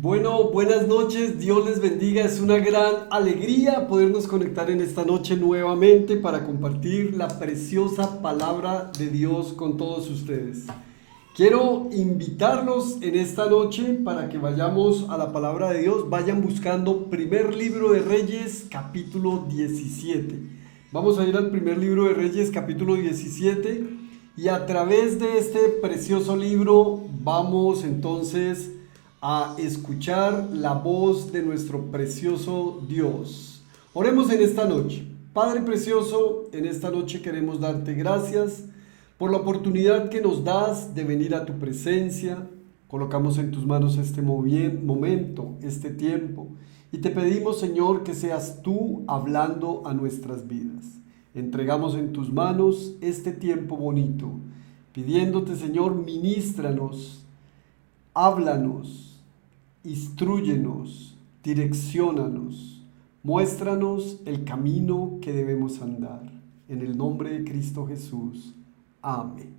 Bueno, buenas noches, Dios les bendiga. Es una gran alegría podernos conectar en esta noche nuevamente para compartir la preciosa palabra de Dios con todos ustedes. Quiero invitarlos en esta noche para que vayamos a la palabra de Dios. Vayan buscando primer libro de Reyes, capítulo 17. Vamos a ir al primer libro de Reyes, capítulo 17. Y a través de este precioso libro vamos entonces a escuchar la voz de nuestro precioso Dios. Oremos en esta noche. Padre precioso, en esta noche queremos darte gracias por la oportunidad que nos das de venir a tu presencia. Colocamos en tus manos este momento, este tiempo, y te pedimos, Señor, que seas tú hablando a nuestras vidas. Entregamos en tus manos este tiempo bonito, pidiéndote, Señor, ministranos, háblanos, instrúyenos, direcciónanos, muéstranos el camino que debemos andar. En el nombre de Cristo Jesús. Amén.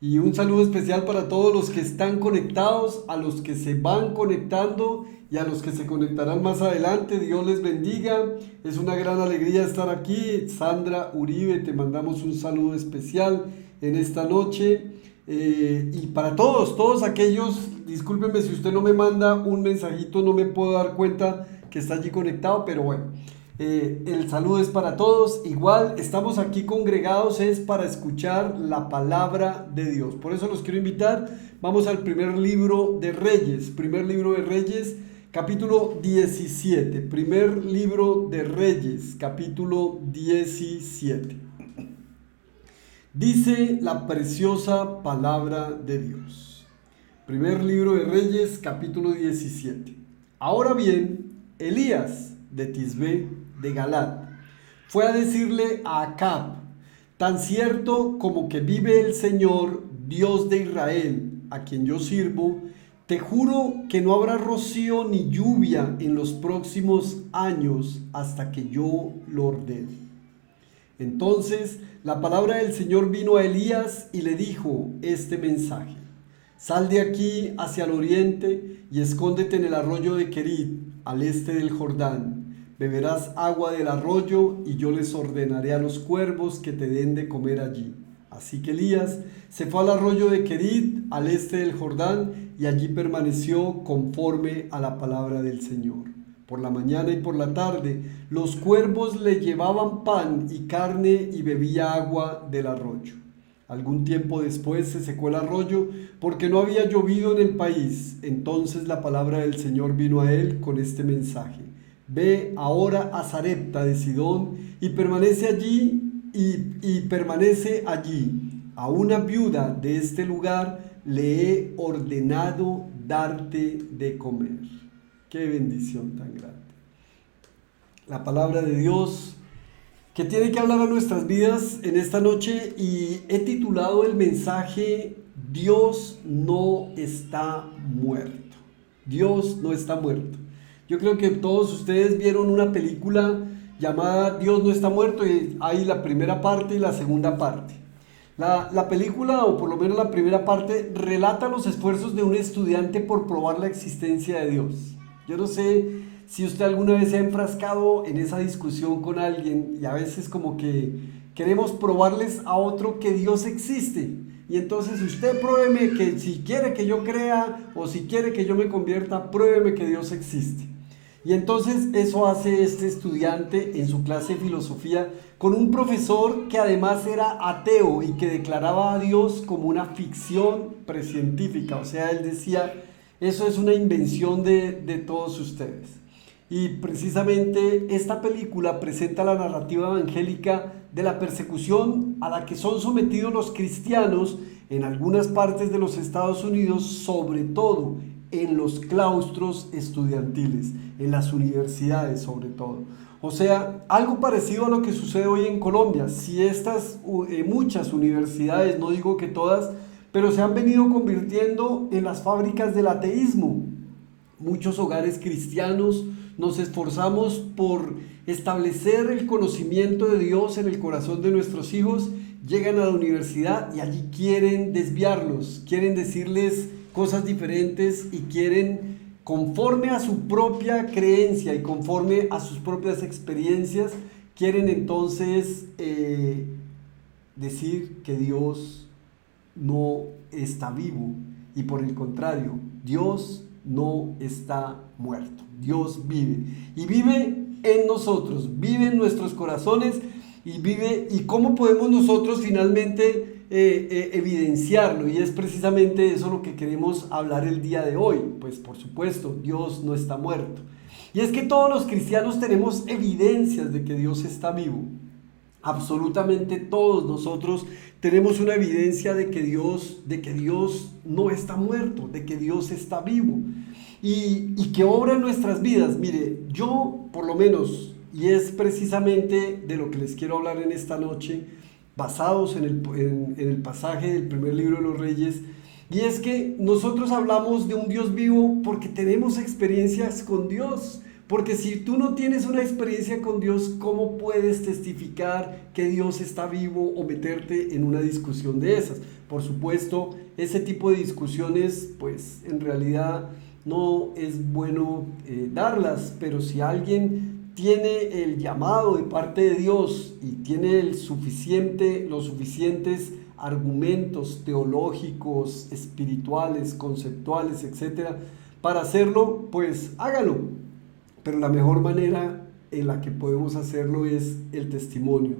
Y un saludo especial para todos los que están conectados, a los que se van conectando y a los que se conectarán más adelante. Dios les bendiga. Es una gran alegría estar aquí. Sandra Uribe, te mandamos un saludo especial en esta noche. Y para todos aquellos, discúlpenme si usted no me manda un mensajito, no me puedo dar cuenta que está allí conectado, pero bueno. El saludo es para todos. Igual estamos aquí congregados es para escuchar la palabra de Dios. Por eso los quiero invitar. Vamos al primer libro de Reyes. Primer libro de Reyes, capítulo 17. Primer libro de Reyes, capítulo 17. Dice la preciosa palabra de Dios. Primer libro de Reyes, capítulo 17. Ahora bien, Elías de Tisbé de Galat fue a decirle a Acab: tan cierto como que vive el Señor, Dios de Israel, a quien yo sirvo, te juro que no habrá rocío ni lluvia en los próximos años hasta que yo lo ordene. Entonces la palabra del Señor vino a Elías y le dijo este mensaje: sal de aquí hacia el oriente y escóndete en el arroyo de Querit, al este del Jordán. Beberás agua del arroyo y yo les ordenaré a los cuervos que te den de comer allí. Así que Elías se fue al arroyo de Querit, al este del Jordán, y allí permaneció conforme a la palabra del Señor. Por la mañana y por la tarde los cuervos le llevaban pan y carne y bebía agua del arroyo. Algún tiempo después se secó el arroyo porque no había llovido en el país. Entonces la palabra del Señor vino a él con este mensaje: ve ahora a Sarepta de Sidón y permanece allí. A una viuda de este lugar le he ordenado darte de comer. Qué bendición tan grande. La palabra de Dios que tiene que hablar a nuestras vidas en esta noche, y he titulado el mensaje: Dios no está muerto. Dios no está muerto. Yo creo que todos ustedes vieron una película llamada Dios no está muerto, y hay la primera parte y la segunda parte. La película, o por lo menos la primera parte, relata los esfuerzos de un estudiante por probar la existencia de Dios. Yo no sé si usted alguna vez se ha enfrascado en esa discusión con alguien, y a veces como que queremos probarles a otro que Dios existe. Y entonces usted pruébeme que si quiere que yo crea o si quiere que yo me convierta, pruébeme que Dios existe. Y entonces eso hace este estudiante en su clase de filosofía con un profesor que además era ateo y que declaraba a Dios como una ficción precientífica. O sea, él decía: eso es una invención de todos ustedes. Y precisamente esta película presenta la narrativa evangélica de la persecución a la que son sometidos los cristianos en algunas partes de los Estados Unidos, sobre todo en los claustros estudiantiles, en las universidades sobre todo. O sea, algo parecido a lo que sucede hoy en Colombia. Si estas muchas universidades, no digo que todas, pero se han venido convirtiendo en las fábricas del ateísmo. Muchos hogares cristianos nos esforzamos por establecer el conocimiento de Dios en el corazón de nuestros hijos. Llegan a la universidad y allí quieren desviarlos, quieren decirles cosas diferentes y quieren conforme a su propia creencia y conforme a sus propias experiencias, quieren entonces decir que Dios no está vivo, y por el contrario, Dios no está muerto. Dios vive y vive en nosotros, vive en nuestros corazones y vive. ¿Y cómo podemos nosotros finalmente evidenciarlo? Y es precisamente eso lo que queremos hablar el día de hoy. Pues por supuesto, Dios no está muerto. Y es que todos los cristianos tenemos evidencias de que Dios está vivo. Absolutamente todos nosotros tenemos una evidencia de que Dios no está muerto, de que Dios está vivo y que obra en nuestras vidas. Mire, yo por lo menos, y es precisamente de lo que les quiero hablar en esta noche, basados en el pasaje del primer libro de los Reyes, y es que nosotros hablamos de un Dios vivo porque tenemos experiencias con Dios. Porque si tú no tienes una experiencia con Dios, ¿cómo puedes testificar que Dios está vivo o meterte en una discusión de esas? Por supuesto, ese tipo de discusiones, pues en realidad no es bueno darlas, pero si alguien tiene el llamado de parte de Dios y tiene los suficientes argumentos teológicos, espirituales, conceptuales, etcétera, para hacerlo, pues hágalo. Pero la mejor manera en la que podemos hacerlo es el testimonio.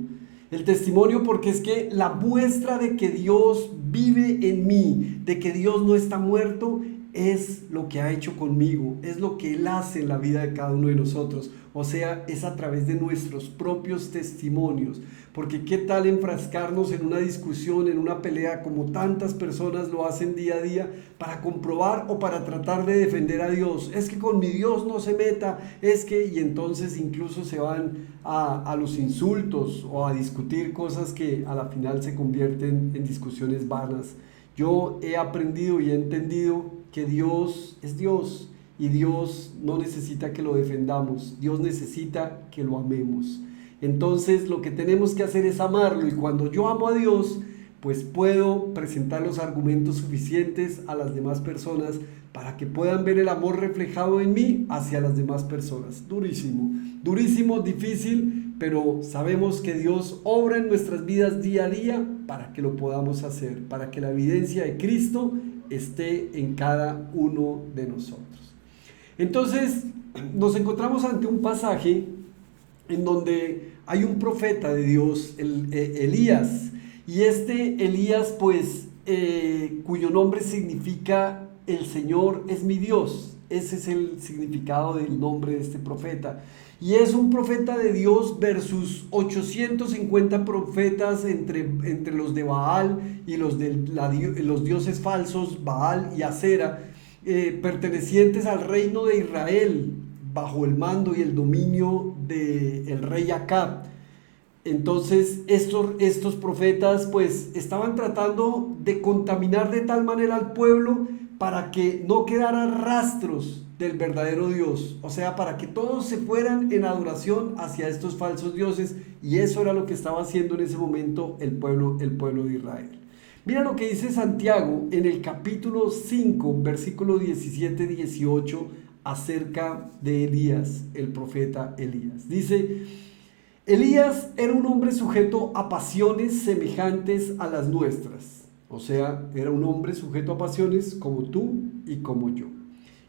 El testimonio, porque es que la muestra de que Dios vive en mí, de que Dios no está muerto, es lo que ha hecho conmigo, es lo que Él hace en la vida de cada uno de nosotros. O sea, es a través de nuestros propios testimonios. Porque qué tal enfrascarnos en una discusión, en una pelea, como tantas personas lo hacen día a día, para comprobar o para tratar de defender a Dios. Es que con mi Dios no se meta, y entonces incluso se van a los insultos o a discutir cosas que a la final se convierten en discusiones vanas. Yo he aprendido y he entendido que Dios es Dios y Dios no necesita que lo defendamos, Dios necesita que lo amemos. Entonces lo que tenemos que hacer es amarlo, y cuando yo amo a Dios, pues puedo presentar los argumentos suficientes a las demás personas para que puedan ver el amor reflejado en mí hacia las demás personas. Durísimo, durísimo, difícil, pero sabemos que Dios obra en nuestras vidas día a día para que lo podamos hacer, para que la evidencia de Cristo esté en cada uno de nosotros. Entonces nos encontramos ante un pasaje en donde hay un profeta de Dios, Elías, y este Elías, pues, cuyo nombre significa el Señor es mi Dios. Ese es el significado del nombre de este profeta. Y es un profeta de Dios versus 850 profetas entre los de Baal y los dioses falsos, Baal y Acera, pertenecientes al reino de Israel, bajo el mando y el dominio del rey Acab. Entonces estos profetas pues estaban tratando de contaminar de tal manera al pueblo para que no quedara rastros del verdadero Dios, o sea, para que todos se fueran en adoración hacia estos falsos dioses, y eso era lo que estaba haciendo en ese momento el pueblo de Israel. Mira lo que dice Santiago en el capítulo 5, versículo 17-18, acerca de Elías, el profeta Elías. Dice: Elías era un hombre sujeto a pasiones semejantes a las nuestras. O sea, era un hombre sujeto a pasiones como tú y como yo.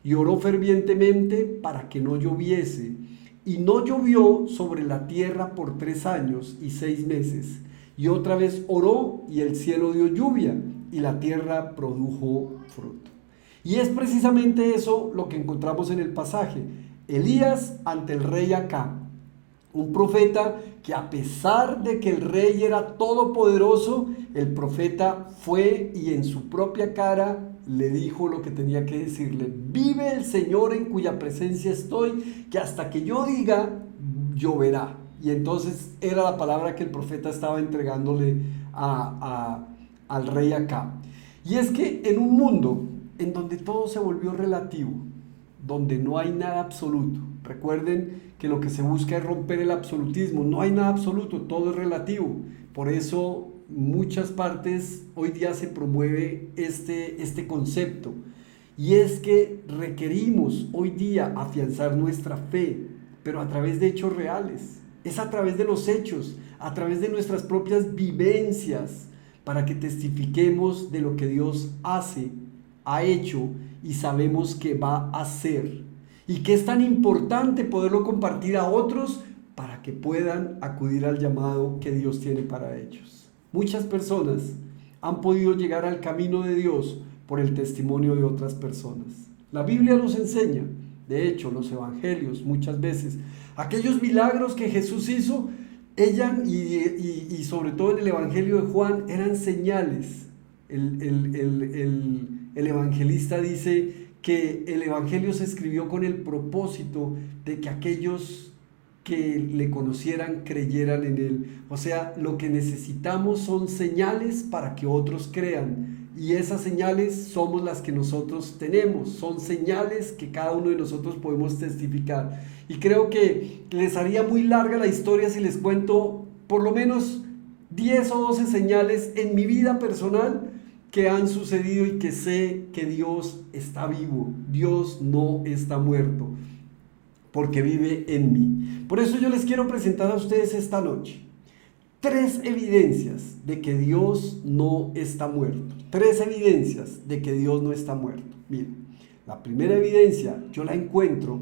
Y oró fervientemente para que no lloviese. Y no llovió sobre la tierra por 3 años y 6 meses. Y otra vez oró y el cielo dio lluvia y la tierra produjo fruto. Y es precisamente eso lo que encontramos en el pasaje. Elías ante el rey Acab, un profeta que, a pesar de que el rey era todopoderoso, el profeta fue y en su propia cara le dijo lo que tenía que decirle: vive el Señor en cuya presencia estoy, que hasta que yo diga, lloverá. Y entonces era la palabra que el profeta estaba entregándole al rey Acab. Y es que en un mundo en donde todo se volvió relativo, donde no hay nada absoluto. Recuerden que lo que se busca es romper el absolutismo. No hay nada absoluto, todo es relativo. Por eso en muchas partes hoy día se promueve este concepto. Y es que requerimos hoy día afianzar nuestra fe, pero a través de hechos reales. Es a través de los hechos, a través de nuestras propias vivencias, para que testifiquemos de lo que Dios hace, ha hecho y sabemos que va a hacer. Y que es tan importante poderlo compartir a otros para que puedan acudir al llamado que Dios tiene para ellos. Muchas personas han podido llegar al camino de Dios por el testimonio de otras personas. La Biblia nos enseña, de hecho, los evangelios muchas veces, aquellos milagros que Jesús hizo, y sobre todo en el evangelio de Juan, eran señales. El evangelista dice que el evangelio se escribió con el propósito de que aquellos que le conocieran creyeran en él. O sea, lo que necesitamos son señales para que otros crean. Y esas señales somos las que nosotros tenemos. Son señales que cada uno de nosotros podemos testificar. Y creo que les haría muy larga la historia si les cuento por lo menos 10 o 12 señales en mi vida personal que han sucedido y que sé que Dios está vivo. Dios no está muerto, porque vive en mí. Por eso yo les quiero presentar a ustedes esta noche 3 evidencias de que Dios no está muerto. 3 evidencias de que Dios no está muerto. Miren, la primera evidencia yo la encuentro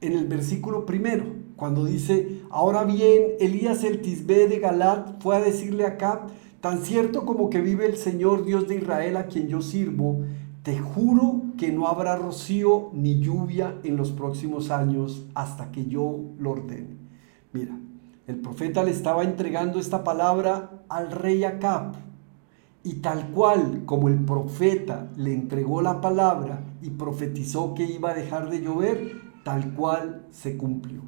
en el versículo 1, cuando dice: ahora bien, Elías el Tisbé de Galat fue a decirle a Acab: tan cierto como que vive el Señor Dios de Israel, a quien yo sirvo, te juro que no habrá rocío ni lluvia en los próximos años hasta que yo lo ordene. Mira, el profeta le estaba entregando esta palabra al rey Acab, y tal cual como el profeta le entregó la palabra y profetizó que iba a dejar de llover, tal cual se cumplió.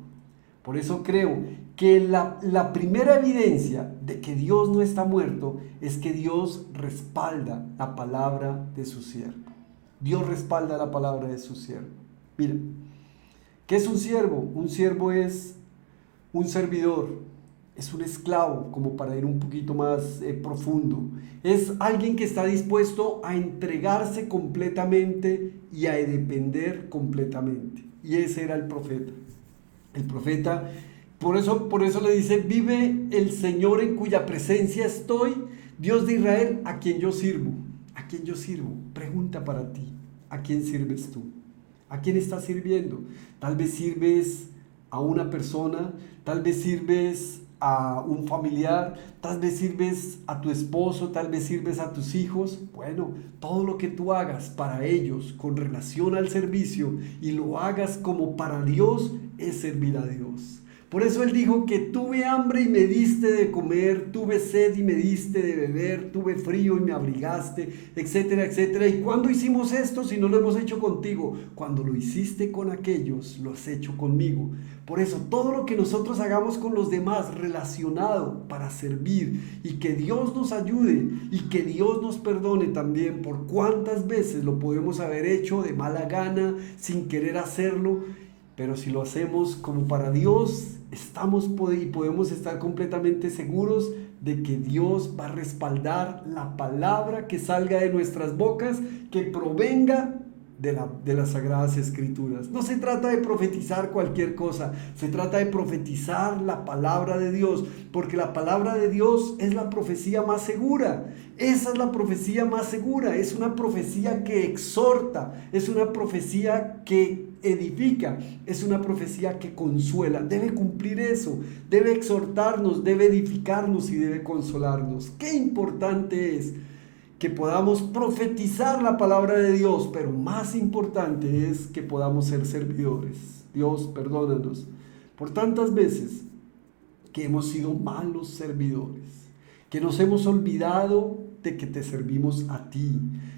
Por eso creo que la primera evidencia de que Dios no está muerto es que Dios respalda la palabra de su siervo. Dios respalda la palabra de su siervo. Mira, ¿qué es un siervo? Un siervo es un servidor, es un esclavo, como para ir un poquito más profundo. Es alguien que está dispuesto a entregarse completamente y a depender completamente. Y ese era el profeta. El profeta, por eso le dice: vive el Señor en cuya presencia estoy, Dios de Israel, a quien yo sirvo. ¿A quién yo sirvo? Pregunta para ti: ¿a quién sirves tú? ¿A quién estás sirviendo? Tal vez sirves a una persona, tal vez sirves a un familiar, tal vez sirves a tu esposo, tal vez sirves a tus hijos. Bueno, todo lo que tú hagas para ellos con relación al servicio y lo hagas como para Dios, es servir a Dios. Por eso él dijo que tuve hambre y me diste de comer, tuve sed y me diste de beber, tuve frío y me abrigaste, etcétera, etcétera. ¿Y cuándo hicimos esto si no lo hemos hecho contigo? Cuando lo hiciste con aquellos, lo has hecho conmigo. Por eso todo lo que nosotros hagamos con los demás relacionado para servir, y que Dios nos ayude y que Dios nos perdone también por cuántas veces lo podemos haber hecho de mala gana, sin querer hacerlo. Pero si lo hacemos como para Dios, podemos estar completamente seguros de que Dios va a respaldar la palabra que salga de nuestras bocas, que provenga de las Sagradas Escrituras. No se trata de profetizar cualquier cosa, se trata de profetizar la palabra de Dios, porque la palabra de Dios es la profecía más segura. Esa es la profecía más segura, es una profecía que exhorta, es una profecía que edifica, es una profecía que consuela. Debe cumplir eso, debe exhortarnos, debe edificarnos y debe consolarnos. Qué importante es que podamos profetizar la palabra de Dios, pero más importante es que podamos ser servidores. Dios, perdónanos por tantas veces que hemos sido malos servidores, que nos hemos olvidado de que te servimos a ti,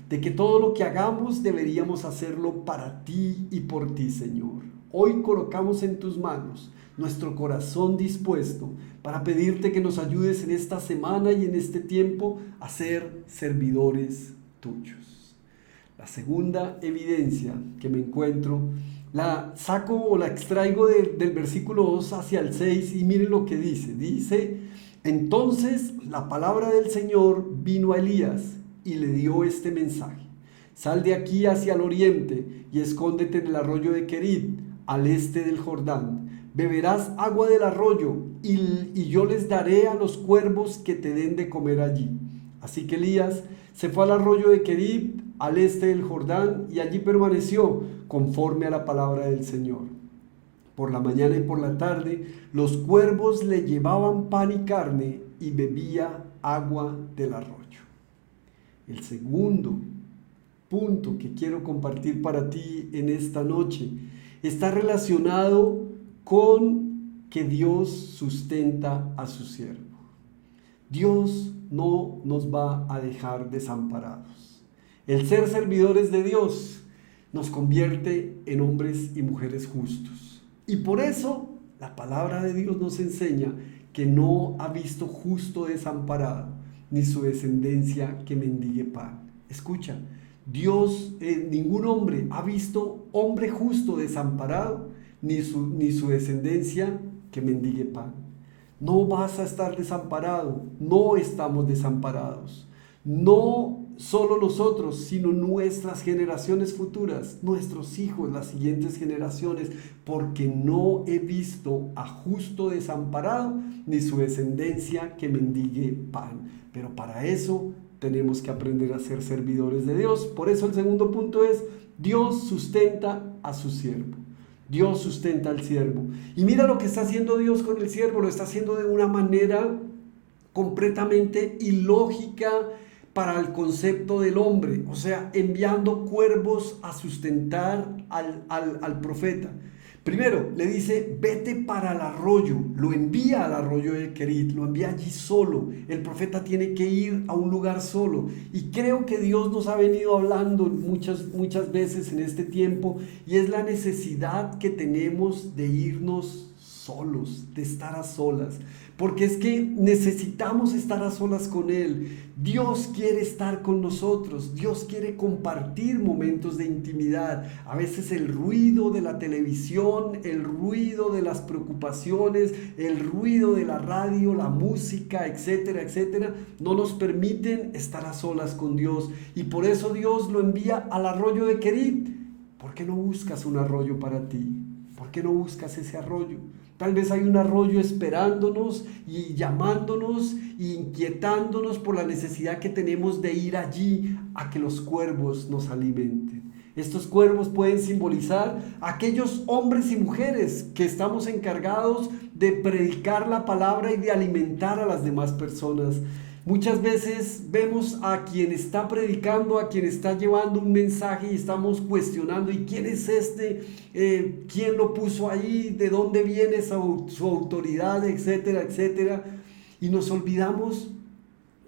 de que todo lo que hagamos deberíamos hacerlo para ti y por ti, Señor. Hoy colocamos en tus manos nuestro corazón dispuesto para pedirte que nos ayudes en esta semana y en este tiempo a ser servidores tuyos. La segunda evidencia que me encuentro, la saco o la extraigo del versículo 2 hacia el 6, y miren lo que dice. Dice: entonces la palabra del Señor vino a Elías y le dio este mensaje: Sal de aquí hacia el oriente y escóndete en el arroyo de Querit, al este del Jordán. Beberás agua del arroyo y yo les daré a los cuervos que te den de comer allí. Así que Elías se fue al arroyo de Querit, al este del Jordán, y allí permaneció conforme a la palabra del Señor. Por la mañana y por la tarde, los cuervos le llevaban pan y carne y bebía agua del arroyo. El segundo punto que quiero compartir para ti en esta noche está relacionado con que Dios sustenta a su siervo. Dios no nos va a dejar desamparados. El ser servidores de Dios nos convierte en hombres y mujeres justos. Y por eso la palabra de Dios nos enseña que no ha visto justo desamparado, ni su descendencia que mendigue pan. Escucha, Dios, ningún hombre ha visto hombre justo desamparado, ni su descendencia que mendigue pan. No vas a estar desamparado, no estamos desamparados. No solo nosotros, sino nuestras generaciones futuras, nuestros hijos, las siguientes generaciones, porque no he visto a justo desamparado, ni su descendencia que mendigue pan. Pero para eso tenemos que aprender a ser servidores de Dios. Por eso el segundo punto es, Dios sustenta a su siervo. Dios sustenta al siervo. Y mira lo que está haciendo Dios con el siervo. Lo está haciendo de una manera completamente ilógica para el concepto del hombre. O sea, enviando cuervos a sustentar al profeta. Primero, le dice, vete para el arroyo. Lo envía al arroyo de Querit, lo envía allí solo. El profeta tiene que ir a un lugar solo. Y creo que Dios nos ha venido hablando muchas veces en este tiempo, y es la necesidad que tenemos de irnos solos, de estar a solas. Porque es que necesitamos estar a solas con Él. Dios quiere estar con nosotros. Dios quiere compartir momentos de intimidad. A veces el ruido de la televisión, el ruido de las preocupaciones, el ruido de la radio, la música, etcétera, etcétera, no nos permiten estar a solas con Dios. Y por eso Dios lo envía al arroyo de Querit. ¿Por qué no buscas un arroyo para ti? ¿Por qué no buscas ese arroyo? Tal vez hay un arroyo esperándonos y llamándonos e inquietándonos por la necesidad que tenemos de ir allí a que los cuervos nos alimenten. Estos cuervos pueden simbolizar a aquellos hombres y mujeres que estamos encargados de predicar la palabra y de alimentar a las demás personas. Muchas veces vemos a quien está predicando, a quien está llevando un mensaje, y estamos cuestionando, ¿y quién es este? ¿Quién lo puso ahí? ¿De dónde viene su autoridad? Etcétera, etcétera. Y nos olvidamos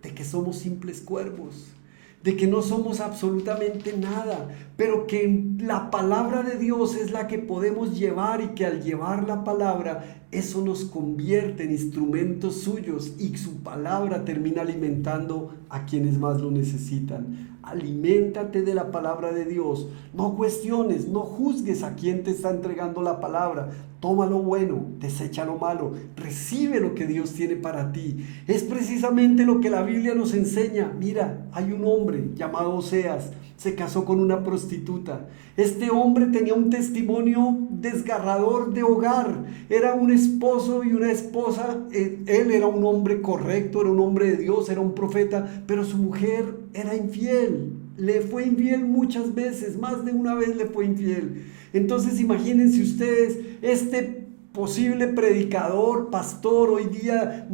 de que somos simples cuervos, de que no somos absolutamente nada, pero que la palabra de Dios es la que podemos llevar, y que al llevar la palabra, eso nos convierte en instrumentos suyos, y su palabra termina alimentando a quienes más lo necesitan. Aliméntate de la palabra de Dios. No cuestiones, no juzgues a quien te está entregando la palabra. Toma lo bueno, desecha lo malo, recibe lo que Dios tiene para ti. Es precisamente lo que la Biblia nos enseña. Mira, hay un hombre llamado Oseas, se casó con una prostituta. Este hombre tenía un testimonio desgarrador de hogar. Era un esposo y una esposa. Él era un hombre correcto, era un hombre de Dios, era un profeta, pero su mujer era infiel. Le fue infiel muchas veces, más de una vez le fue infiel. Entonces imagínense ustedes, este posible predicador, pastor, hoy día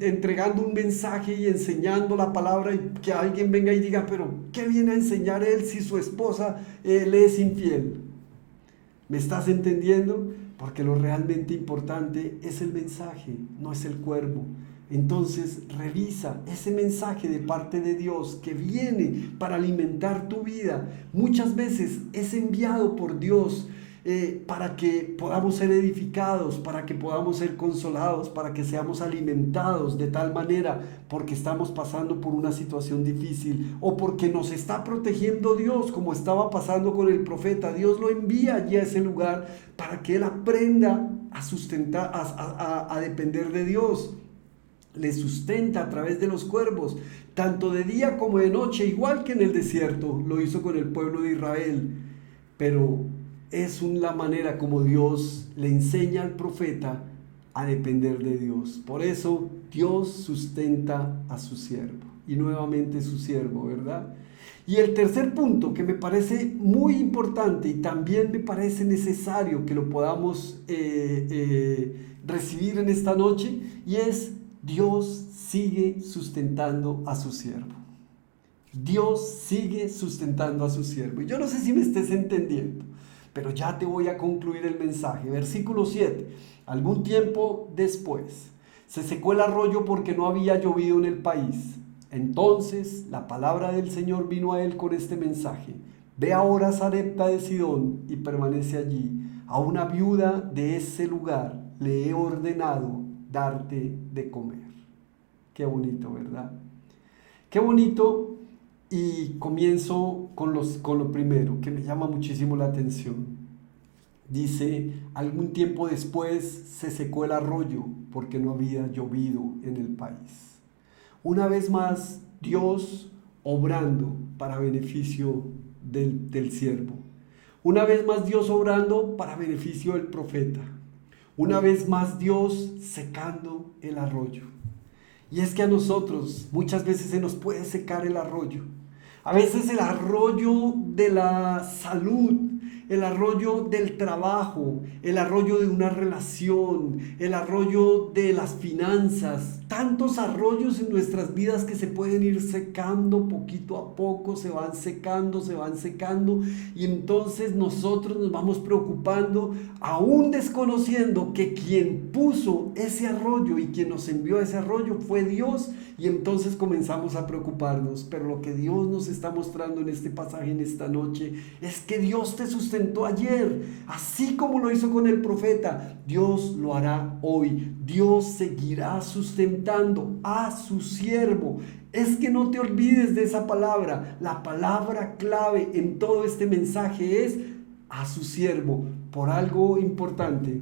entregando un mensaje y enseñando la palabra, y que alguien venga y diga, pero ¿qué viene a enseñar él si su esposa le es infiel? ¿Me estás entendiendo? Porque lo realmente importante es el mensaje, no es el cuervo. Entonces revisa ese mensaje de parte de Dios que viene para alimentar tu vida. Muchas veces es enviado por Dios para que podamos ser edificados, para que podamos ser consolados, para que seamos alimentados de tal manera, porque estamos pasando por una situación difícil, o porque nos está protegiendo Dios, como estaba pasando con el profeta. Dios lo envía allí a ese lugar para que él aprenda a sustentar, a depender de Dios. le sustenta a través de los cuervos, tanto de día como de noche, igual que en el desierto, lo hizo con el pueblo de Israel. Pero es la manera como Dios le enseña al profeta a depender de Dios. Por eso Dios sustenta a su siervo. Y nuevamente su siervo, ¿verdad? Y el tercer punto que me parece muy importante y también me parece necesario que lo podamos recibir en esta noche, y es: Dios sigue sustentando a su siervo. Dios sigue sustentando a su siervo. Y yo no sé si me estés entendiendo, pero ya te voy a concluir el mensaje. Versículo 7. Algún tiempo después se secó el arroyo porque no había llovido en el país. Entonces la palabra del Señor vino a él con este mensaje: Ve ahora a Sarepta de Sidón y permanece allí. A una viuda de ese lugar le he ordenado darte de comer. Qué bonito, ¿verdad? Qué bonito. Y comienzo con lo primero, que me llama muchísimo la atención. Dice: algún tiempo después se secó el arroyo porque no había llovido en el país. Una vez más, Dios obrando para beneficio del siervo. Una vez más, Dios obrando para beneficio del profeta. Una vez más, Dios secando el arroyo. Y es que a nosotros muchas veces se nos puede secar el arroyo. A veces el arroyo de la salud, el arroyo del trabajo, el arroyo de una relación, el arroyo de las finanzas. Tantos arroyos en nuestras vidas que se pueden ir secando poquito a poco, se van secando. Y entonces nosotros nos vamos preocupando, aún desconociendo que quien puso ese arroyo y quien nos envió a ese arroyo fue Dios. Y entonces comenzamos a preocuparnos. Pero lo que Dios nos está mostrando en este pasaje, en esta noche, es que Dios te sustentó ayer, así como lo hizo con el profeta. Dios lo hará hoy. Dios seguirá sustentando a su siervo. Es que no te olvides de esa palabra. La palabra clave en todo este mensaje es a su siervo, por algo importante.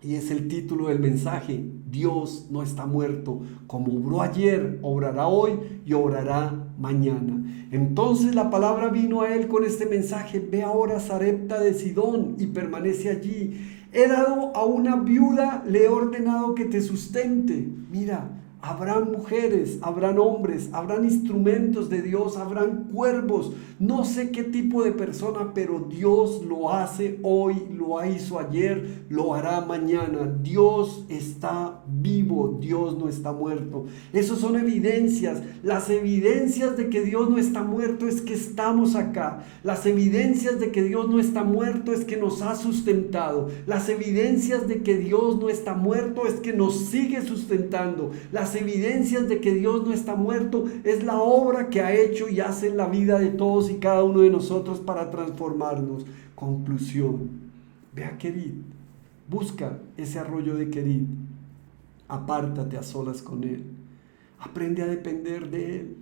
Y es el título del mensaje: Dios no está muerto. Como obró ayer, obrará hoy y obrará mañana. Entonces la palabra vino a él con este mensaje: Ve ahora a Sarepta de Sidón y permanece allí. He dado a una viuda, le he ordenado que te sustente. Mira, habrán mujeres, habrán hombres, habrán instrumentos de Dios, habrán cuervos. No sé qué tipo de persona, pero Dios lo hace hoy, lo hizo ayer, lo hará mañana. Dios está vivo, Dios no está muerto. Esas son evidencias. Las evidencias de que Dios no está muerto es que estamos acá. Las evidencias de que Dios no está muerto es que nos ha sustentado. Las evidencias de que Dios no está muerto es que nos sigue sustentando. Las evidencias de que Dios no está muerto es la obra que ha hecho y hace en la vida de todos y cada uno de nosotros para transformarnos. Conclusión: ve a Querit, busca ese arroyo de Querit, apártate a solas con él, aprende a depender de él,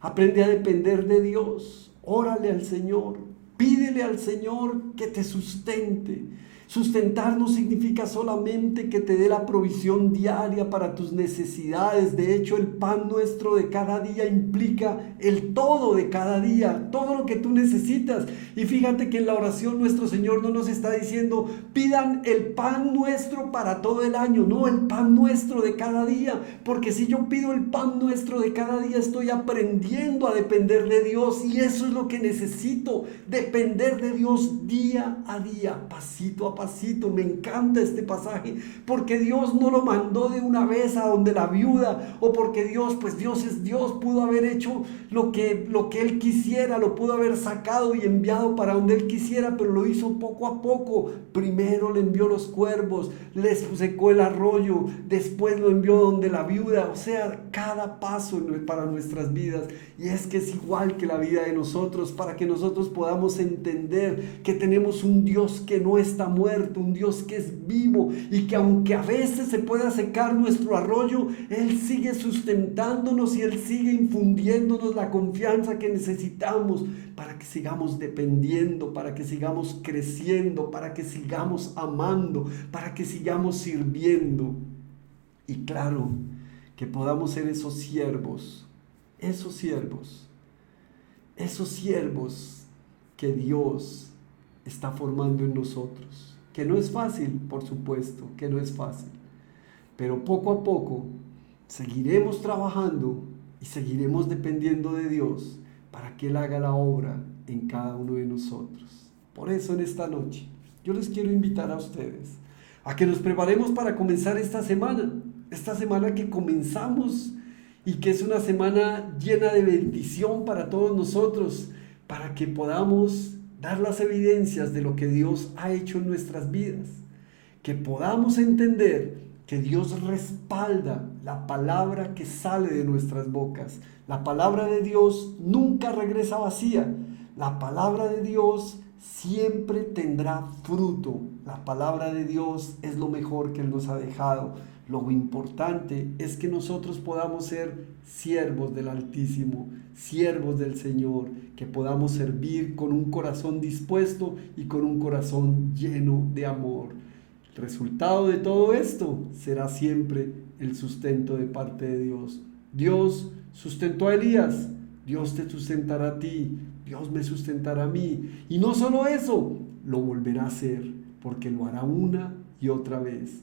aprende a depender de Dios, órale al Señor, pídele al Señor que te sustente. Sustentar no significa solamente que te dé la provisión diaria para tus necesidades. De hecho, el pan nuestro de cada día implica el todo de cada día, todo lo que tú necesitas. Y fíjate que en la oración nuestro Señor no nos está diciendo: pidan el pan nuestro para todo el año. No, el pan nuestro de cada día. Porque si yo pido el pan nuestro de cada día, estoy aprendiendo a depender de Dios. Y eso es lo que necesito, depender de Dios día a día, pasito a pasito. Me encanta este pasaje porque Dios no lo mandó de una vez a donde la viuda, o porque Dios, pues Dios es Dios, pudo haber hecho lo que Él quisiera, lo pudo haber sacado y enviado para donde Él quisiera, pero lo hizo poco a poco. Primero le envió los cuervos, les secó el arroyo, después lo envió donde la viuda. O sea, cada paso para nuestras vidas. Y es que es igual que la vida de nosotros, para que nosotros podamos entender que tenemos un Dios que no está muerto, un Dios que es vivo, y que aunque a veces se pueda secar nuestro arroyo, Él sigue sustentándonos y Él sigue infundiéndonos la confianza que necesitamos para que sigamos dependiendo, para que sigamos creciendo, para que sigamos amando, para que sigamos sirviendo. Y claro, que podamos ser esos siervos que Dios está formando en nosotros. Que no es fácil, por supuesto, que no es fácil. Pero poco a poco seguiremos trabajando y seguiremos dependiendo de Dios para que Él haga la obra en cada uno de nosotros. Por eso en esta noche yo les quiero invitar a ustedes a que nos preparemos para comenzar esta semana que comenzamos y que es una semana llena de bendición para todos nosotros, para que podamos dar las evidencias de lo que Dios ha hecho en nuestras vidas, que podamos entender que Dios respalda la palabra que sale de nuestras bocas. La palabra de Dios nunca regresa vacía. La palabra de Dios siempre tendrá fruto. La palabra de Dios es lo mejor que Él nos ha dejado. Lo importante es que nosotros podamos ser siervos del Altísimo, siervos del Señor, que podamos servir con un corazón dispuesto y con un corazón lleno de amor. El resultado de todo esto será siempre el sustento de parte de Dios. Dios sustentó a Elías, Dios te sustentará a ti, Dios me sustentará a mí. Y no solo eso, lo volverá a hacer, porque lo hará una y otra vez,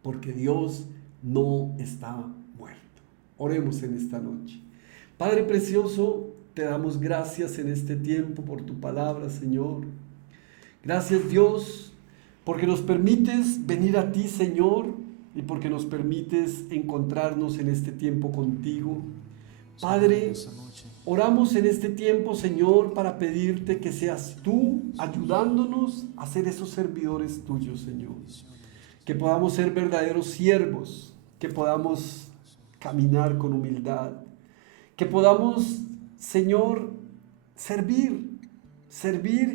porque Dios no está muerto. Oremos en esta noche. Padre precioso, te damos gracias en este tiempo por tu palabra, Señor. Gracias, Dios, porque nos permites venir a ti, Señor, y porque nos permites encontrarnos en este tiempo contigo. Padre, oramos en este tiempo, Señor, para pedirte que seas tú ayudándonos a ser esos servidores tuyos, Señor. Que podamos ser verdaderos siervos, que podamos caminar con humildad, que podamos, Señor, servir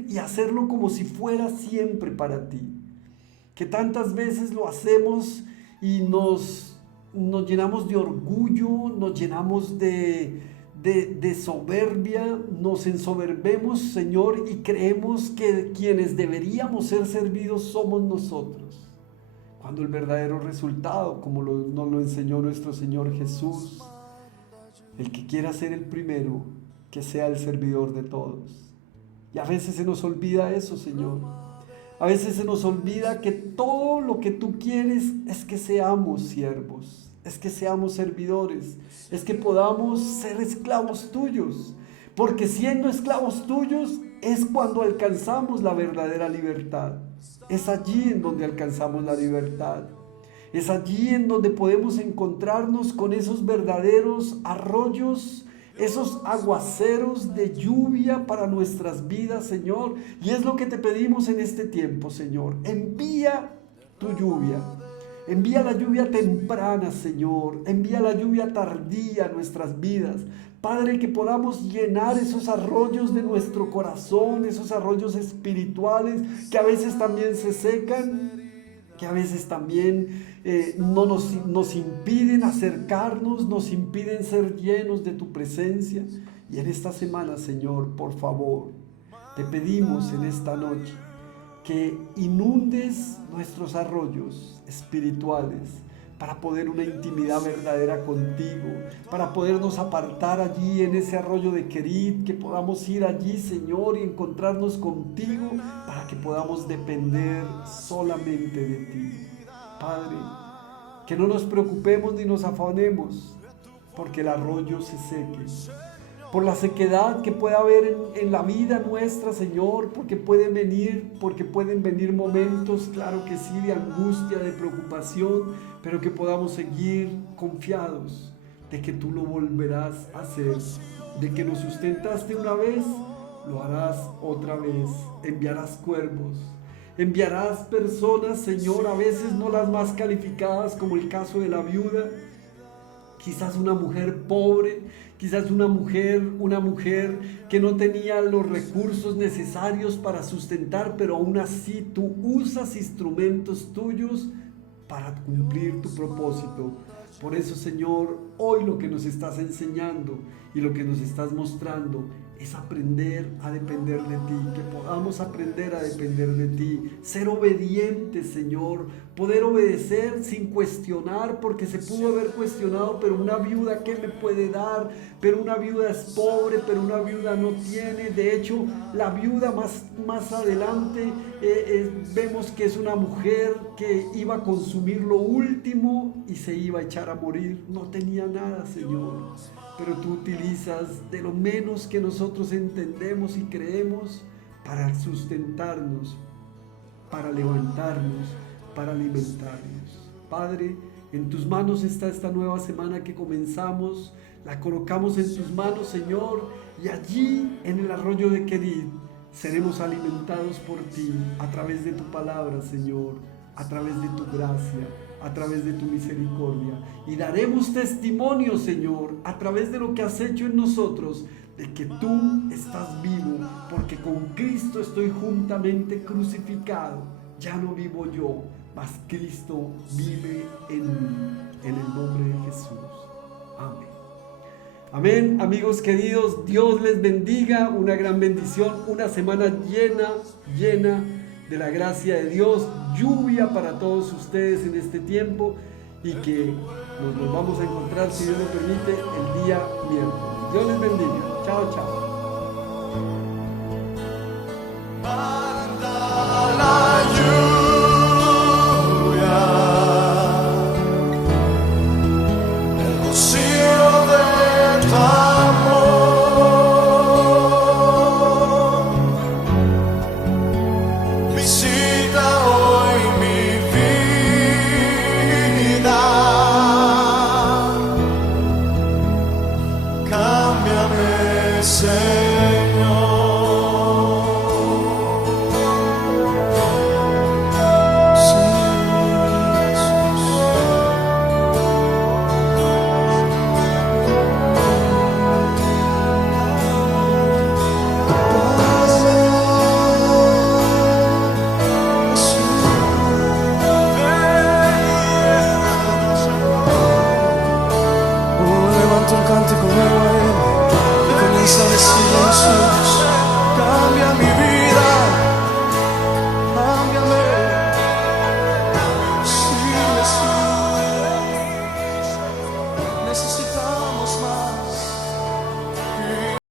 y hacerlo como si fuera siempre para ti. Que tantas veces lo hacemos y nos llenamos de orgullo, nos llenamos de soberbia, nos ensoberbemos, Señor, y creemos que quienes deberíamos ser servidos somos nosotros. Cuando el verdadero resultado, como nos lo enseñó nuestro Señor Jesús, el que quiera ser el primero, que sea el servidor de todos. Y a veces se nos olvida eso, Señor. A veces se nos olvida que todo lo que tú quieres es que seamos siervos, es que seamos servidores, es que podamos ser esclavos tuyos. Porque siendo esclavos tuyos es cuando alcanzamos la verdadera libertad. Es allí en donde alcanzamos la libertad. Es allí en donde podemos encontrarnos con esos verdaderos arroyos, esos aguaceros de lluvia para nuestras vidas, Señor. Y es lo que te pedimos en este tiempo, Señor. Envía tu lluvia. Envía la lluvia temprana, Señor. Envía la lluvia tardía a nuestras vidas. Padre, que podamos llenar esos arroyos de nuestro corazón, esos arroyos espirituales que a veces también se secan, que a veces también nos impiden acercarnos, nos impiden ser llenos de tu presencia. Y en esta semana, Señor, por favor, te pedimos en esta noche que inundes nuestros arroyos espirituales para poder una intimidad verdadera contigo, para podernos apartar allí en ese arroyo de Querit, que podamos ir allí, Señor, y encontrarnos contigo, para que podamos depender solamente de ti. Padre, que no nos preocupemos ni nos afanemos porque el arroyo se seque, por la sequedad que pueda haber en la vida nuestra, Señor, porque pueden venir momentos, claro que sí, de angustia, de preocupación, pero que podamos seguir confiados de que tú lo volverás a hacer, de que nos sustentaste una vez, lo harás otra vez. Enviarás cuervos, enviarás personas, Señor, a veces no las más calificadas, como el caso de la viuda, quizás una mujer pobre, quizás una mujer que no tenía los recursos necesarios para sustentar, pero aún así tú usas instrumentos tuyos para cumplir tu propósito. Por eso, Señor, hoy lo que nos estás enseñando y lo que nos estás mostrando es aprender a depender de ti, que podamos aprender a depender de ti, ser obedientes, Señor, poder obedecer sin cuestionar, porque se pudo haber cuestionado, pero una viuda, ¿qué me puede dar? Pero una viuda es pobre, pero una viuda no tiene. De hecho, la viuda más adelante vemos que es una mujer que iba a consumir lo último y se iba a echar a morir. No tenía nada, Señor, pero tú utilizas de lo menos que nosotros entendemos y creemos para sustentarnos, para levantarnos, para alimentarnos. Padre, en tus manos está esta nueva semana que comenzamos. La colocamos en tus manos, Señor, y allí en el arroyo de Querid seremos alimentados por ti a través de tu palabra, Señor, a través de tu gracia, a través de tu misericordia, y daremos testimonio, Señor, a través de lo que has hecho en nosotros, de que tú estás vivo, porque con Cristo estoy juntamente crucificado. Ya no vivo yo, mas Cristo vive en mí, en el nombre de Jesús. Amén. Amén, amigos queridos, Dios les bendiga, una gran bendición, una semana llena de la gracia de Dios, lluvia para todos ustedes en este tiempo, y que nos volvamos a encontrar, si Dios lo permite, el día miércoles. Dios les bendiga. Chao, chao.